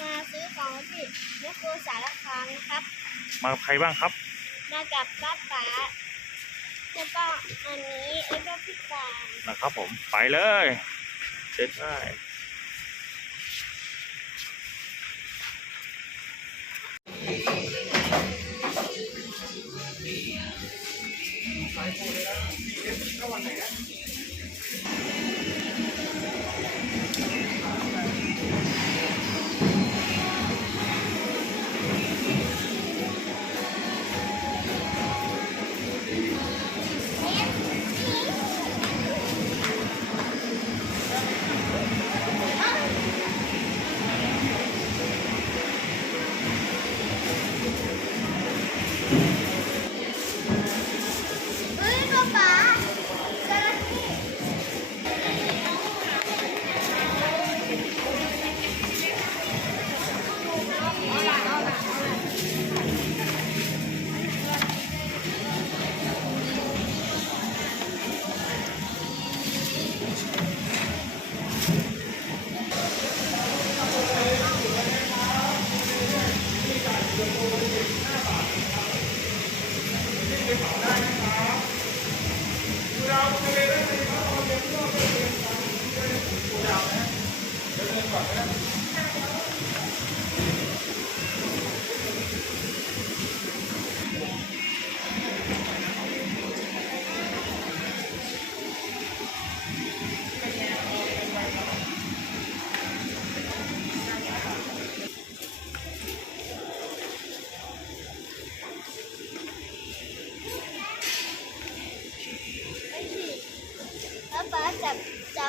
มาซื้อของที่แมคโครสารคามนะครับ มากับใครบ้างครับ มากับป้าป๋าแล้วก็อันนี้แล้วก็พี่ตาลนะครับผมไปเลยเดินได้เป้าป๋าจั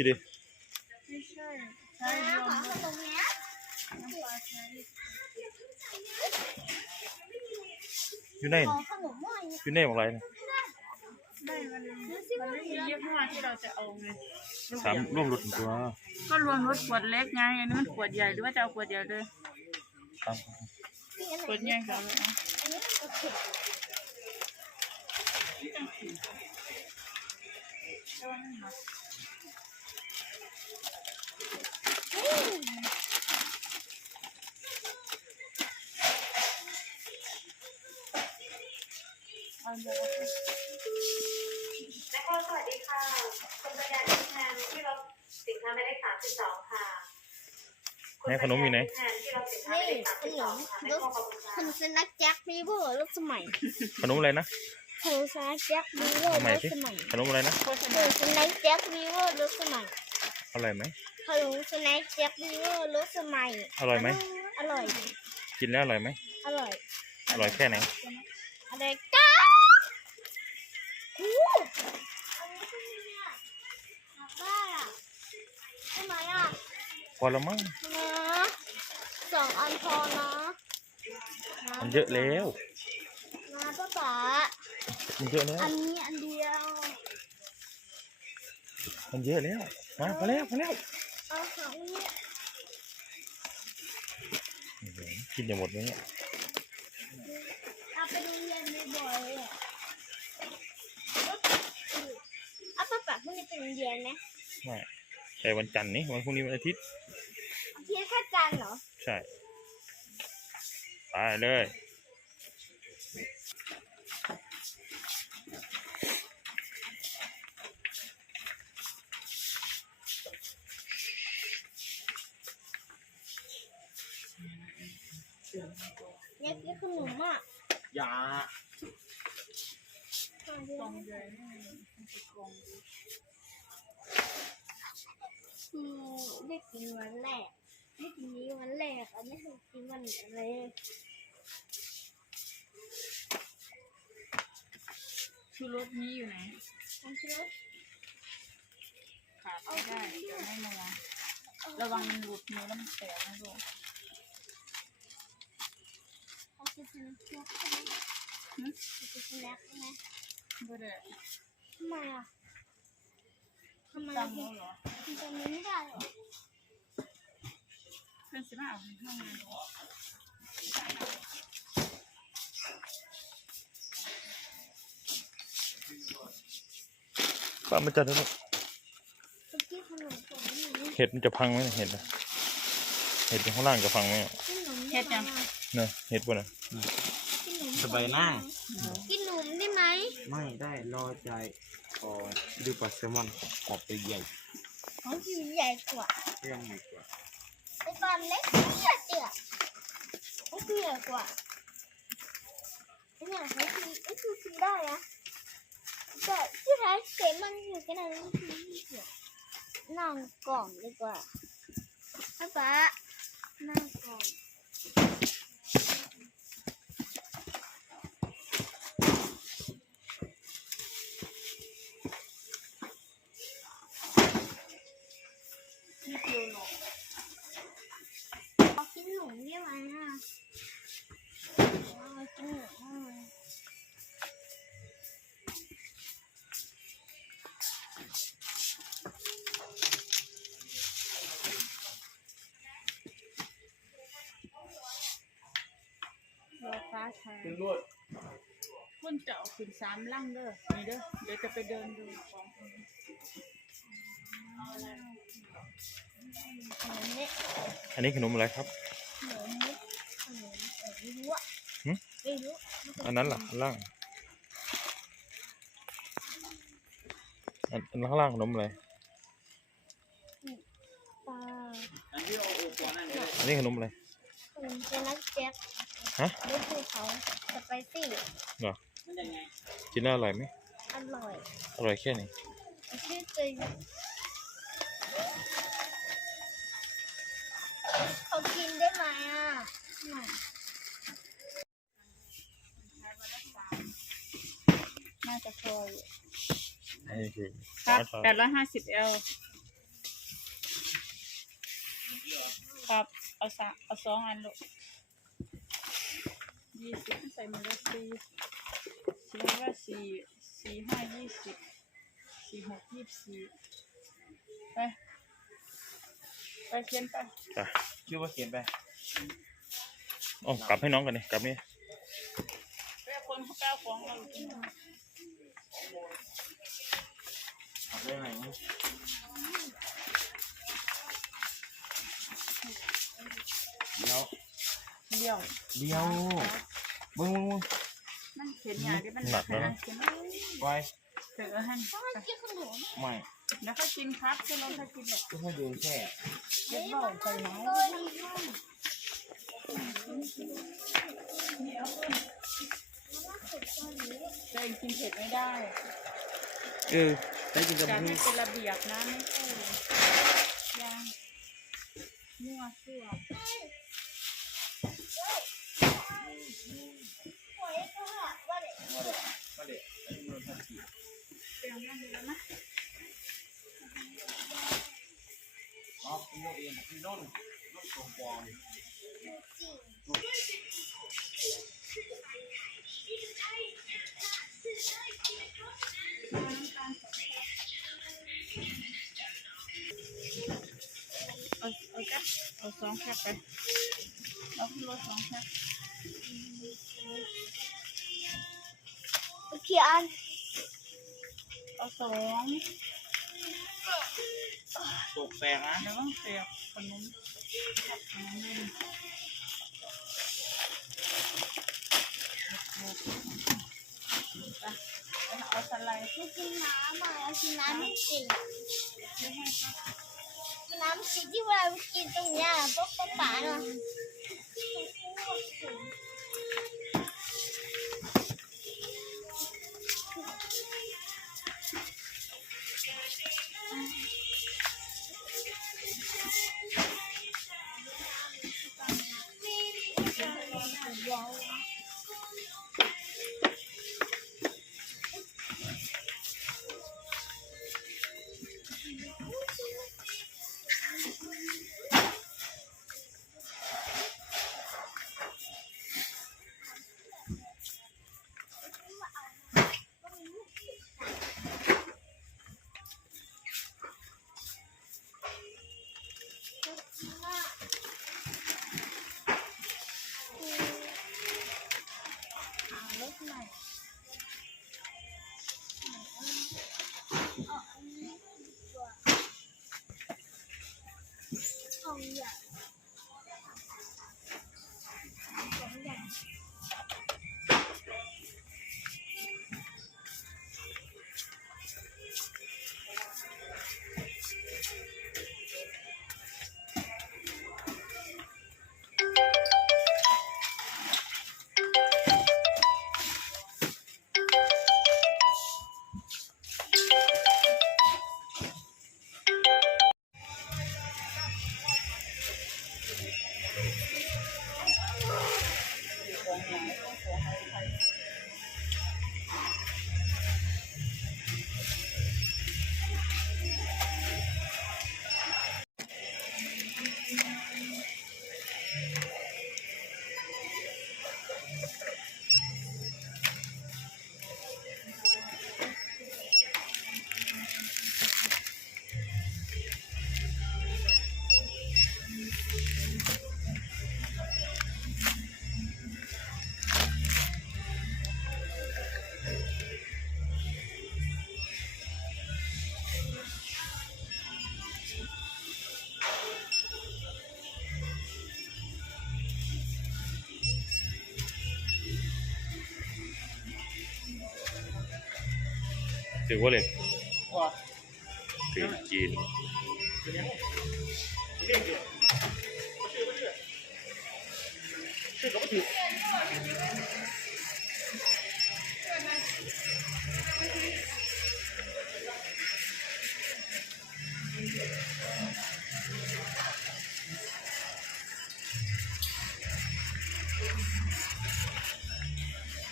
ยี่ดินะขอขนมเนี้ยอยู่ไหนขอขนมหน่อยอยู่ไหนบอกไรเนี่ยไม่มันมันไม่มียี่ห้อที่เราจะเอาไงสามร่วมรถตัว ก็รวมรถขวดเล็กไงอันนี้มันขวดใหญ่หรือว่าจะเอาขวดใหญ่เลยสามขวดใหญ่ก็เอาเลย อาอันนี้โอเคเอาเดี๋ยวเอาไปแม่พ่อสวัสดีค่ะคุณปัญญาที่แทนที่รถสินค้าหมายเลขสามสิบสองค่ะไหนขนมอยู่ไหน นี่ขนมรสขนมสแน็คแจ็คบีเวอร์รสสมัยขนมอะไรนะขนมสแน็คแจ็คบีเวอร์ทำไมรสสิสมัยขนมอะไรนะโฆษขนณามสแน็คแจ็คบีเวอร์รสสมัยอร่อยไหมขนมสแน็คแจ็คบีเวอร์รสสมัยอร่อยไหมอร่อย กินแล้วอร่อยไหมอร่อย อร่อยแค่ไหนอร่อยก้า พอแล้วมั้งนะสองอันพอนะนะมันเยอะแล้วนะป้าป๋ามันเยอะแล้วอันนี้อันเดียว มันเยอะแล้วมาพอแล้วพอแล้วเอาสองนี้โอ้โหกินจะหมดไหมเนี่ยเอาไปโรงเรียนบ่อยๆ อะเอาป้าป๋าพรุ่งนี้ไปโรงเรียนไหมไม่แต่วันจันทร์นี่วันพรุ่งนี้วันอาทิตย์เพียงแค่จานเหรอ ใช่ ไปเลยอย ได้กินวันแรกได้กินนี้วันแรกอันนี้คือกินวันอะไรชูรสนี้อยู่ไหนอันที่รสขาดไม่ได้เดี๋ยวไม่นัวระวังมันหลุดมือแล้วมันแตกนะลูกเอาไปสแน็คใช่ไหมเอาไปสแน็คใช่ไหมบ่ได้ทำไมอะทำไมตั้งถึแล้งวเหรอ มันจะไม่ได้เหรอเพื่อนสิมาเอาให้ห้องงานดูป้ามาจัดแล้วลูกเมื่อกี้ขนมผมนี่เห็ดมันจะพังไหมเนี่ยเห็ดนะเห็ดอยู่ข้างล่างจะพังไหมอะกินขนมได้ไหมเนอะเห็ดป่ะนะกินขนมสบายนั่ง กินขนมได้ไหม ไม่ได้รอใจก่อนดูปลาแซลมอนกรอบตัวใหญ่ ของพี่ใหญ่กว่าเรื่องใหญ่กว่าไอ้ตอนเล็กเตี้ยเตี้ยของพี่ใหญ่กว่าไอ้เนี่ยของพี่ไอ้คือกินได้นะแต่ที่ร้านเก๋มันอยู่กันไหนไม่รู้เดี๋ยวนั่งก่อนดีกว่าป๊าป๊านั่งก่อน ได้ไหมอะกินหนมได้ไหมรอฟ้าชายคุณเจ้าขึ้นสามลังเด้อนี่เด้อเดี๋ยวจะไปเดินดูของขนมนี้อันนี้ขนมอะไรครับ ขนมนี้ขนมเอ่อไม่รู้อะ หึ ไม่รู้ อันนั้นล่ะข้างล่างอันอันข้างล่างขนมอะไรปลาอันนี้ขนมอะไรขนมเจนักแจ็คฮะรสภูเขาสไปซี่เหรอกินแล้วอร่อยไหมอร่อย อร่อยแค่ไหนชื่อจริง น่าจะพออยู่อันนี้คือครับขอแปดร้อยห้าสิบเอลครับ เอาสามเอาสองอันลูกยี่สิบใส่มาแล้วสี่สี่ว่าสี่สี่ห้ายี่สิบสี่หกยี่สิบสี่ไป ไปเขียนไป จ้ะชื่อว่าเขียนไปเอ๋อกลับให้น้องกันดิกลับนี่ไปเอาคนเขาแป้วของเรากิ นทำได้ไหมเดี๋ยวเดียว เดี๋ยวมึงมึงมึงมันเขียนยาดิมันหนักนะเขียนไปเถอฮันต้อห้กินไม่แล้วก็กินครับคือเราถ้ากินหรอกก็ให้ดูแค่เก็บเบ้าใส่ไหนตัวเอาขึ้นมันสุดตัวนี้ตัวเองกินเผ็ดไม่ได้ เออ ได้กินกับการมืให้อเป็นระเบียบนะไม่ใช่ยางมั่วซั่วหวยก็ว่าเด็กมาเด็กอันนี้มันทันทีเตรียมนั่นเลยนะอ๋อพี่โนเองพี่โน่นโน่นตัวปลอมจริง อาสองแพ็คไปเอาขึ้นรถสองแพ็คโอเคอันเอาสองตกแตกนะเดี๋ยวต้องเสียบขนมขนมเล่นไปเอาสไลด์ไม่กินน้ำอะกินน้ำไม่กินกินน้ำกินที่เวลากินตรง เนี้ยป๊อกป๊ ถือว่าเลยถือจีน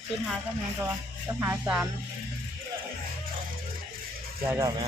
ชุดหาก็แพงกว่าก็หาสาม ยายได้ไหม